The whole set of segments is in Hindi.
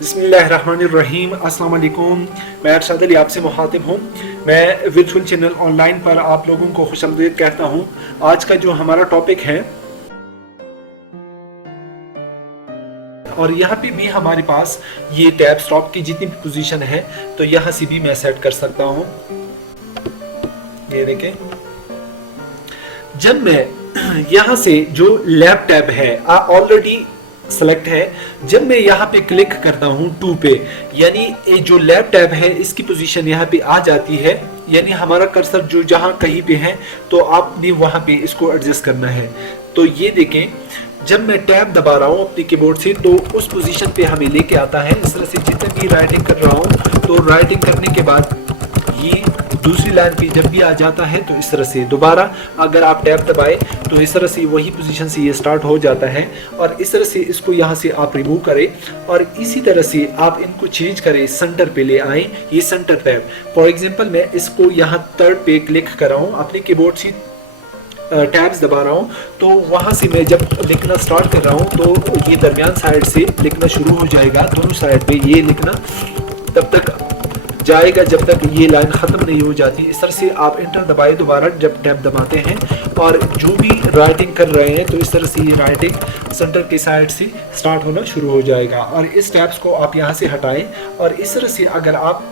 बिस्मिल्लाहिर्रहमानिर्रहीम। अस्सलाम वालेकुम। मैं अरशद अली आपसे मुखातिब हूँ। मैं विर्चुअल चैनल ऑनलाइन पर आप लोगों को खुशामदीद कहता हूँ। आज का जो हमारा टॉपिक है और यहाँ पे भी हमारे पास ये टैब स्टॉप की जितनी भी पोजीशन है तो यहाँ से भी मैं सेट कर सकता हूँ। ये देखें, जब मैं यहाँ से जो लैप टैब है ऑलरेडी सेलेक्ट है, जब मैं यहाँ पे क्लिक करता हूँ 2 पे, यानी ये जो लैप टैब है इसकी पोजीशन यहाँ पे आ जाती है, यानी हमारा कर्सर जो जहाँ कहीं पे है तो आपने वहाँ पे इसको एडजस्ट करना है। तो ये देखें, जब मैं टैब दबा रहा हूँ अपने कीबोर्ड से तो उस पोजीशन पे हमें लेके आता है। इस तरह से जितने भी राइटिंग कर रहा हूँ तो राइटिंग करने के बाद ये दूसरी लाइन पे जब भी आ जाता है तो इस तरह से दोबारा अगर आप टैब दबाए तो इस तरह से वही पोजीशन से ये स्टार्ट हो जाता है। और इस तरह से इसको यहाँ से आप रिमूव करें और इसी तरह से आप इनको चेंज करें, सेंटर पे ले आए। ये सेंटर टैब, फॉर एग्जांपल मैं इसको यहाँ 3rd पे क्लिक कर रहा हूँ, अपने कीबोर्ड से टैब्स दबा रहा हूँ, तो वहाँ से मैं जब लिखना स्टार्ट कर रहा हूँ तो ये दरमियान साइड से लिखना शुरू हो जाएगा। दोनों साइड पे ये लिखना तब तक जाएगा जब तक ये लाइन ख़त्म नहीं हो जाती। इस तरह से आप इंटर दबाए दोबारा जब टैब दबाते हैं और जो भी राइटिंग कर रहे हैं तो इस तरह से ये राइटिंग सेंटर के साइड से स्टार्ट होना शुरू हो जाएगा। और इस टैब्स को आप यहाँ से हटाएं और इस तरह से अगर आप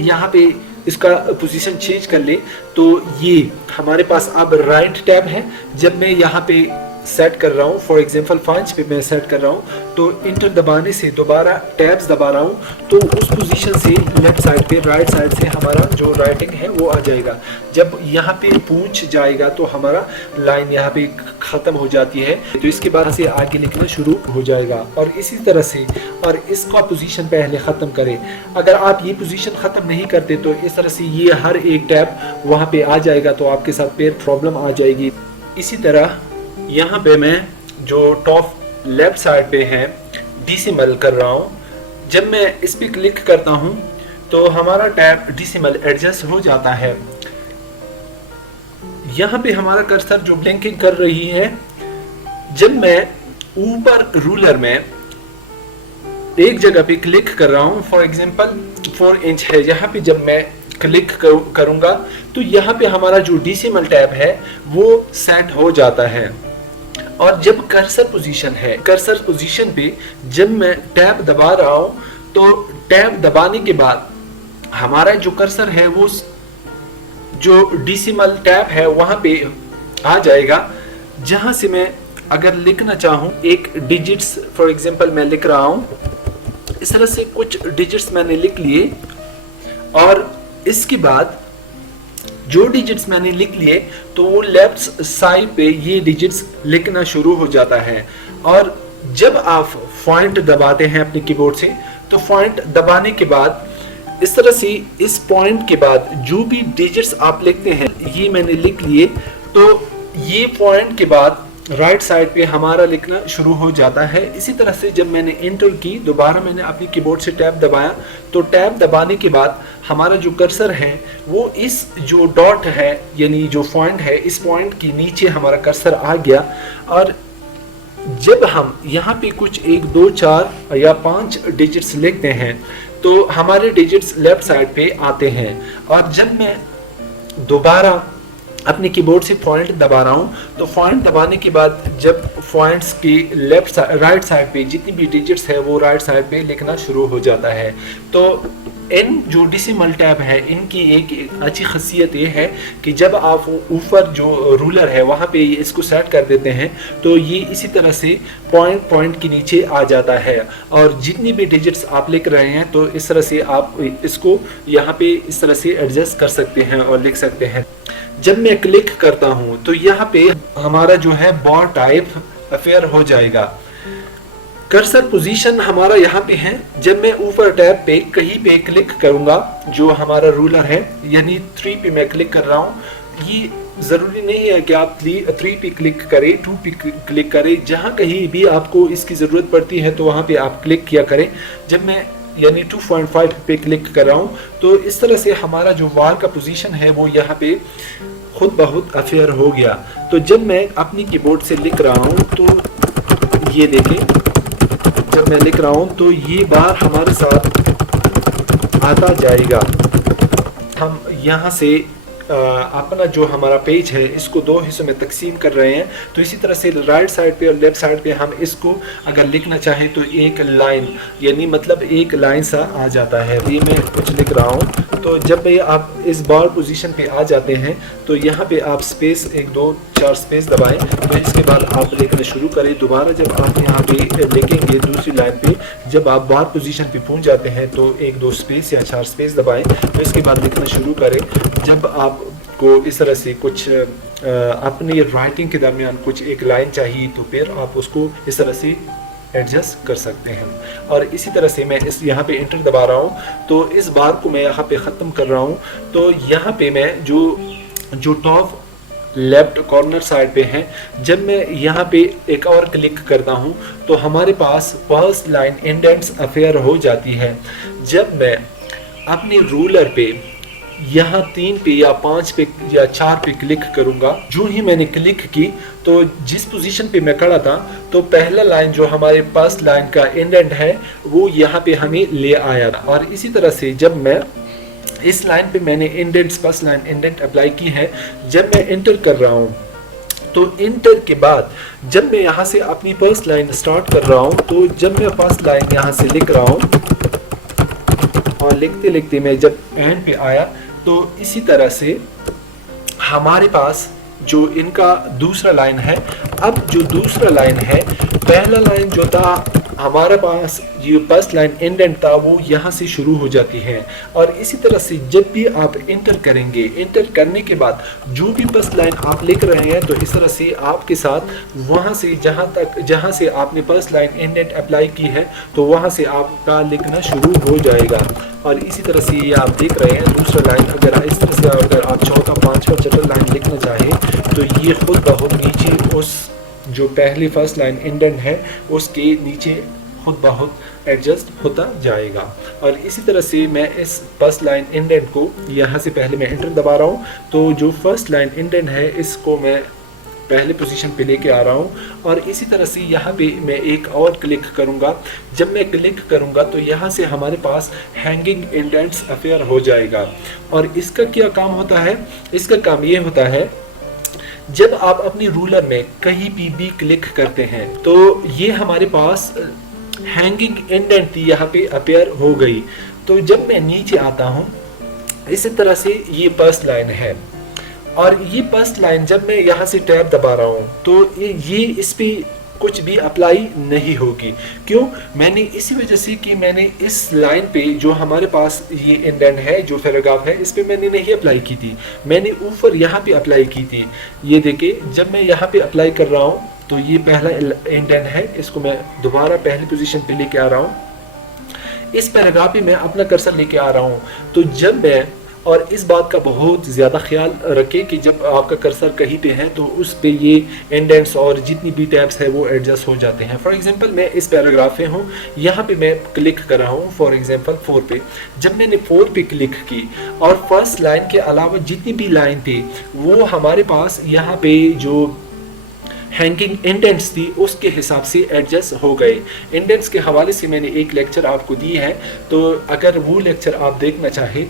यहाँ पे इसका पोजीशन चेंज कर ले तो ये हमारे पास अब राइट टैब है। जब मैं यहाँ पे सेट कर रहा हूँ, फॉर एग्जांपल 5 पे मैं सेट कर रहा हूँ तो इंटर दबाने से दोबारा टैब्स दबा रहा हूँ तो उस पोजीशन से लेफ्ट साइड पे राइट साइड से हमारा जो राइटिंग है वो आ जाएगा। जब यहाँ पे पूंछ जाएगा तो हमारा लाइन यहाँ पे ख़त्म हो जाती है, तो इसके बाद से आगे लिखना शुरू हो जाएगा। और इसी तरह से और इसका पोजीशन पहले ख़त्म करें। अगर आप ये पोजीशन ख़त्म नहीं करते तो इस तरह से ये हर एक टैब वहाँ पे आ जाएगा तो आपके साथ फिर प्रॉब्लम आ जाएगी। इसी तरह यहाँ पे मैं जो टॉप लेफ्ट साइड पे है डिसिमल कर रहा हूँ, जब मैं इस पे क्लिक करता हूँ तो हमारा टैब डिसिमल एडजस्ट हो जाता है। यहाँ पे हमारा कर्सर जो ब्लिंकिंग कर रही है, जब मैं ऊपर रूलर में एक जगह पे क्लिक कर रहा हूँ, फॉर एग्जांपल 4 इंच है, यहाँ पे जब मैं क्लिक करूँगा तो यहाँ पे हमारा जो डिसिमल टैब है वो सेट हो जाता है। और जब कर्सर पोजीशन है, कर्सर पोजीशन पे जब मैं टैब दबा रहा हूँ तो टैब दबाने के बाद हमारा जो कर्सर है वो जो डिसिमल टैब है वहाँ पे आ जाएगा। जहाँ से मैं अगर लिखना चाहूँ एक डिजिट्स, फॉर एग्जांपल मैं लिख रहा हूँ, इस तरह से कुछ डिजिट्स मैंने लिख लिए और इसके बाद जो डिजिट्स मैंने लिख लिए तो वो लेफ्ट साइड पे ये डिजिट्स लिखना शुरू हो जाता है। और जब आप पॉइंट दबाते हैं अपने कीबोर्ड से तो पॉइंट दबाने के बाद इस तरह से इस पॉइंट के बाद जो भी डिजिट्स आप लिखते हैं ये मैंने लिख लिए, तो ये पॉइंट के बाद राइट साइड पे हमारा लिखना शुरू हो जाता है। इसी तरह से जब मैंने एंटर की, दोबारा मैंने अपनी कीबोर्ड से टैब दबाया तो टैब दबाने के बाद हमारा जो कर्सर है वो इस जो डॉट है यानी जो पॉइंट है इस पॉइंट के नीचे हमारा कर्सर आ गया। और जब हम यहाँ पे कुछ 1 2 4 या 5 डिजिट्स लिखते हैं तो हमारे डिजिट्स लेफ्ट साइड पे आते हैं। और जब मैं दोबारा अपने कीबोर्ड से पॉइंट दबा रहा हूँ तो पॉइंट दबाने के बाद जब पॉइंट्स की राइट साइड पे जितनी भी डिजिट्स है वो राइट साइड पे लिखना शुरू हो जाता है। तो इन जो डिसिमल टैब है इनकी एक अच्छी खासियत ये है कि जब आप ऊपर जो रूलर है वहाँ पे इसको सेट कर देते हैं तो ये इसी तरह से पॉइंट के नीचे आ जाता है। और जितनी भी डिजिट्स आप लिख रहे हैं तो इस तरह से आप इसको यहाँ पे इस तरह से एडजस्ट कर सकते हैं और लिख सकते हैं। जब मैं क्लिक करता हूँ तो यहाँ पे हमारा जो है बॉर टाइप अफेयर हो जाएगा। कर्सर पोजीशन हमारा यहाँ पे है। जब मैं ऊपर टैब पे कहीं पे क्लिक करूँगा जो हमारा रूलर है यानी 3 पे मैं क्लिक कर रहा हूँ, ये ज़रूरी नहीं है कि आप 3 पे क्लिक करें, 2 पे क्लिक करें, जहाँ कहीं भी आपको इसकी ज़रूरत पड़ती है तो वहाँ पे आप क्लिक किया करें। जब मैं यानी 2.5 पे क्लिक कर रहा हूँ तो इस तरह से हमारा जो वाल का पोजीशन है वो यहाँ पे खुद बहुत अफेयर हो गया। तो जब मैं अपनी कीबोर्ड से लिख रहा हूँ तो ये देखें जब मैं लिख रहा हूँ तो ये बार हमारे साथ आता जाएगा। हम यहाँ से अपना जो हमारा पेज है इसको दो हिस्सों में तकसीम कर रहे हैं, तो इसी तरह से राइट साइड पे और लेफ्ट साइड पे हम इसको अगर लिखना चाहें तो एक लाइन, यानी मतलब एक लाइन सा आ जाता है। ये मैं कुछ लिख रहा हूँ, तो जब भी आप इस बार पोजीशन पे आ जाते हैं तो यहाँ पे आप स्पेस 1 2 4 स्पेस दबाएं, तो इसके बाद आप लिखना शुरू करें। दोबारा जब आप यहाँ पे लिखेंगे दूसरी लाइन पे, जब आप बार पोजीशन पे पहुँच जाते हैं तो 1 2 स्पेस या 4 स्पेस दबाएं, तो इसके बाद लिखना शुरू करें। जब आपको इस तरह से कुछ अपनी राइटिंग के दरमियान कुछ एक लाइन चाहिए तो फिर आप उसको इस तरह से एडजस्ट कर सकते हैं। और इसी तरह से मैं इस यहाँ पे इंटर दबा रहा हूँ, तो इस बार को मैं यहाँ पे ख़त्म कर रहा हूँ। तो यहाँ पे मैं जो टॉप लेफ्ट कॉर्नर साइड पे है, जब मैं यहाँ पे एक और क्लिक करता हूँ तो हमारे पास फर्स्ट लाइन इंडेंट्स अफेयर हो जाती है। जब मैं अपने रूलर पे यहाँ 3 पे या 5 पे या 4 पे क्लिक करूँगा, जो ही मैंने क्लिक की तो जिस पोजीशन पे मैं खड़ा था तो पहला लाइन जो हमारे फर्स्ट लाइन का इंडेंट है वो यहाँ पे हमें ले आया था। और इसी तरह से जब मैं इस लाइन पे मैंने indents first line indent apply की है, जब मैं इंटर कर रहा हूँ तो इंटर के बाद जब मैं यहाँ से अपनी फर्स्ट लाइन स्टार्ट कर रहा हूँ, तो जब मैं फर्स्ट लाइन यहाँ से लिख रहा हूँ और लिखते लिखते मैं जब एंड पे आया, तो इसी तरह से हमारे पास जो इनका दूसरा लाइन है, अब जो दूसरा लाइन है, पहला लाइन जो था हमारे पास ये फर्स्ट लाइन इंडेंट था वो यहाँ से शुरू हो जाती है। और इसी तरह से जब भी आप इंटर करेंगे, इंटर करने के बाद जो भी फर्स्ट लाइन आप लिख रहे हैं तो इस तरह से आपके साथ वहाँ से जहाँ से आपने फर्स्ट लाइन इंडेंट अप्लाई की है तो वहाँ से आपका लिखना शुरू हो जाएगा। और इसी तरह से ये आप देख रहे हैं दूसरा लाइन, अगर इस तरह से अगर आप चौथा पाँचवा छठा लाइन लिखना चाहें तो ये खुद ब खुद नीचे उस जो पहली फर्स्ट लाइन इंडेंट है उसके नीचे खुद ब खुद एडजस्ट होता जाएगा। और इसी तरह से मैं इस फर्स्ट लाइन इंडेंट को यहाँ से पहले मैं इंटर दबा रहा हूँ, तो जो फर्स्ट लाइन इंडेंट है इसको मैं पहले पोजीशन पे लेके आ रहा हूँ। और इसी तरह से यहाँ पे मैं एक और क्लिक करूँगा, जब मैं क्लिक करूँगा तो यहाँ से हमारे पास हैंगिंग इंडेंट्स अफेयर हो जाएगा। और इसका क्या काम होता है? इसका काम ये होता है, जब आप अपनी रूलर में कहीं भी क्लिक करते हैं तो ये हमारे पास हैंगिंग इंडेंट यहाँ पे अपेयर हो गई। तो जब मैं नीचे आता हूँ इसी तरह से ये फर्स्ट लाइन है, और ये फर्स्ट लाइन जब मैं यहाँ से टैब दबा रहा हूँ तो ये इस पे कुछ भी अप्लाई नहीं होगी। क्यों? मैंने इसी वजह से कि मैंने इस लाइन पे जो हमारे पास ये इंडेंट है, जो पैराग्राफ है, इस पे मैंने नहीं अप्लाई की थी, मैंने ऊपर यहाँ पे अप्लाई की थी। ये देखिए जब मैं यहाँ पे अप्लाई कर रहा हूँ तो ये पहला इंडेंट है, इसको मैं दोबारा पहली पोजीशन पे लेके आ रहा हूँ। इस पैराग्राफ पे मैं अपना कर्सर लेके आ रहा हूँ। तो जब मैं, और इस बात का बहुत ज़्यादा ख्याल रखें कि जब आपका कर्सर कहीं पे है तो उस पे ये इंडेंट्स और जितनी भी टैब्स है वो एडजस्ट हो जाते हैं। फॉर एग्जांपल मैं इस पैराग्राफ पे हूँ, यहाँ पे मैं क्लिक कर रहा हूँ फॉर एग्जांपल 4 पे। जब मैंने 4 पे क्लिक की और फर्स्ट लाइन के अलावा जितनी भी लाइन थी वो हमारे पास यहाँ पे जो हैंगिंग इंडेंट्स थी उसके हिसाब से एडजस्ट हो गए। इंडेंट्स के हवाले से मैंने एक लेक्चर आपको दी है, तो अगर वो लेक्चर आप देखना चाहें,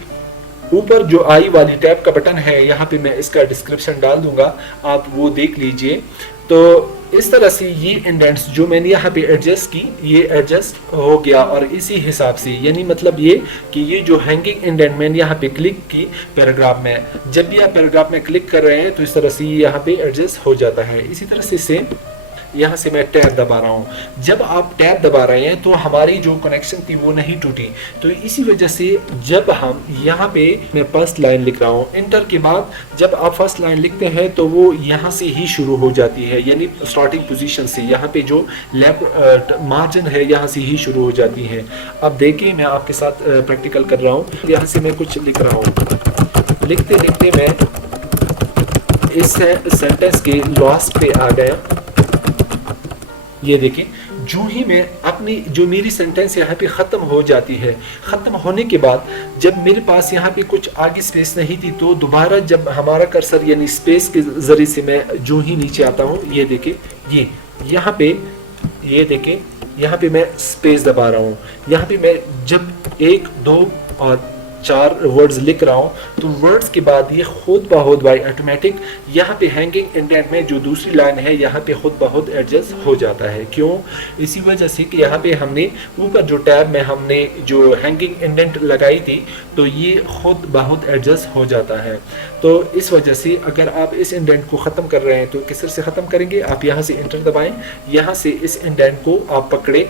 ऊपर जो आई वाली टैब का बटन है यहाँ पे मैं इसका डिस्क्रिप्शन डाल दूंगा, आप वो देख लीजिए। तो इस तरह से ये इंडेंट्स जो मैंने यहाँ पे एडजस्ट की ये एडजस्ट हो गया। और इसी हिसाब से यानी मतलब ये कि ये जो हैंगिंग इंडेंट मैंने यहाँ पे क्लिक की पैराग्राफ में, जब भी आप पैराग्राफ में क्लिक कर रहे हैं तो इस तरह से यहाँ पे एडजस्ट हो जाता है। इसी तरह से यहाँ से मैं टैब दबा रहा हूँ। जब आप टैब दबा रहे हैं तो हमारी जो कनेक्शन थी वो नहीं टूटी। तो इसी वजह से जब हम यहाँ पे मैं फर्स्ट लाइन लिख रहा हूँ, इंटर के बाद जब आप फर्स्ट लाइन लिखते हैं तो वो यहाँ से ही शुरू हो जाती है, यानी स्टार्टिंग पोजीशन से यहाँ पे जो लेफ्ट मार्जिन है यहाँ से ही शुरू हो जाती है। अब देखिए मैं आपके साथ प्रैक्टिकल कर रहा हूँ। यहाँ से मैं कुछ लिख रहा हूँ, लिखते लिखते मैं इस सेंटेंस के लास्ट पे आ गया। ये देखिए जो ही मैं अपनी जो मेरी सेंटेंस यहाँ पे ख़त्म हो जाती है, ख़त्म होने के बाद जब मेरे पास यहाँ पे कुछ आगे स्पेस नहीं थी तो दोबारा जब हमारा कर्सर यानी स्पेस के ज़रिए से मैं जो ही नीचे आता हूँ, ये देखिए ये यहाँ पे ये देखिए यहाँ पे मैं स्पेस दबा रहा हूँ। यहाँ पे मैं जब 1, 2 और 4 वर्ड्स लिख रहा हूँ तो वर्ड्स के बाद ये खुद ब खुद बाई ऑटोमेटिक यहाँ पे हैंगिंग इंडेंट में जो दूसरी लाइन है यहाँ पे खुद ब खुद एडजस्ट हो जाता है। क्यों? इसी वजह से कि यहाँ पे हमने ऊपर जो टैब में हमने जो हैंगिंग इंडेंट लगाई थी तो ये खुद ब खुद एडजस्ट हो जाता है। तो इस वजह से अगर आप इस इंडेंट को ख़त्म कर रहे हैं तो किस तरह से ख़त्म करेंगे? आप यहाँ से इंटर दबाएं, यहाँ से इस इंडेंट को आप पकड़े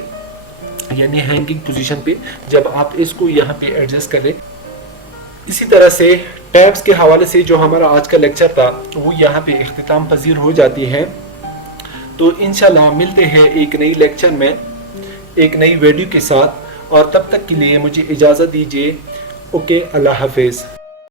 यानी हैंगिंग पोजीशन पे, जब आप इसको यहाँ पे एडजस्ट करें। इसी तरह से टैब्स के हवाले से जो हमारा आज का लेक्चर था वो यहाँ पे इख्तिताम पजीर हो जाती है। तो इंशाल्लाह मिलते हैं एक नई लेक्चर में एक नई वीडियो के साथ, और तब तक के लिए मुझे इजाज़त दीजिए। ओके, अल्लाह हाफिज़।